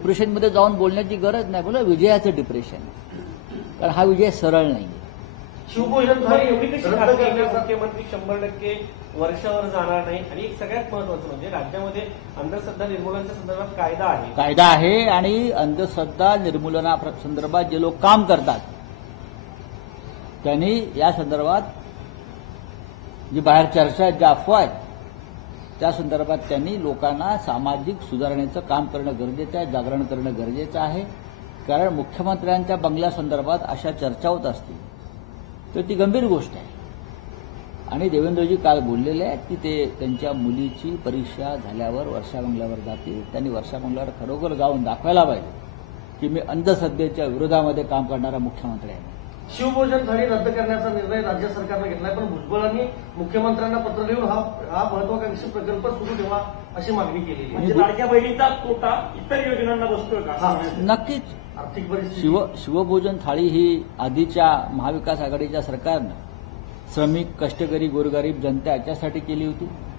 डिप्रेशनमध्ये जाऊन बोलण्याची गरज नाही. बोला विजयाचं डिप्रेशन आहे, कारण हा विजय सरळ नाही. शिवभोजन थाळी एवढी कशी खात्री आहे का मुख्यमंत्री 100% वर्षावर जाणार नाही? आणि एक सगळ्यात महत्वाचं म्हणजे राज्यामध्ये अंधश्रद्धा निर्मूलनाच्या संदर्भात कायदा आहे आणि अंधश्रद्धा निर्मूलना संदर्भात जे लोक काम करतात त्यांनी या संदर्भात जी बाहेर चर्चा आहेत, ज्या अफवा आहेत, त्या संदर्भात त्यांनी लोकांना सामाजिक सुधारणेचं काम करणं गरजेचं आहे, जागरण करणं गरजेचं आहे. कारण मुख्यमंत्र्यांच्या बंगल्यासंदर्भात अशा चर्चा होत असतील तर ती गंभीर गोष्ट आहे. आणि देवेंद्रजी काल बोललेले आहेत की ते त्यांच्या मुलीची परीक्षा झाल्यावर वर्षा बंगल्यावर जातील. त्यांनी वर्षा बंगल्यावर खरोखर जाऊन दाखवायला पाहिजे की मी अंधश्रद्धेच्या विरोधामध्ये काम करणारा मुख्यमंत्री आहे. शिवभोजन थाळी रद्द करण्याचा निर्णय राज्य सरकारनं घेतलाय, पण भुजबळांनी मुख्यमंत्र्यांना पत्र लिहून हा महत्वाकांक्षी प्रकल्प सुरू ठेवा अशी मागणी केलेली. म्हणजे लाडक्या बहिणीचा तोटा इतर योजनांना बसतोय का? नक्कीच. आर्थिक परिस्थिती शिवभोजन थाळी ही आधीच्या महाविकास आघाडीच्या सरकारनं श्रमिक, कष्टकरी, गोरगरीब जनता याच्यासाठी केली होती.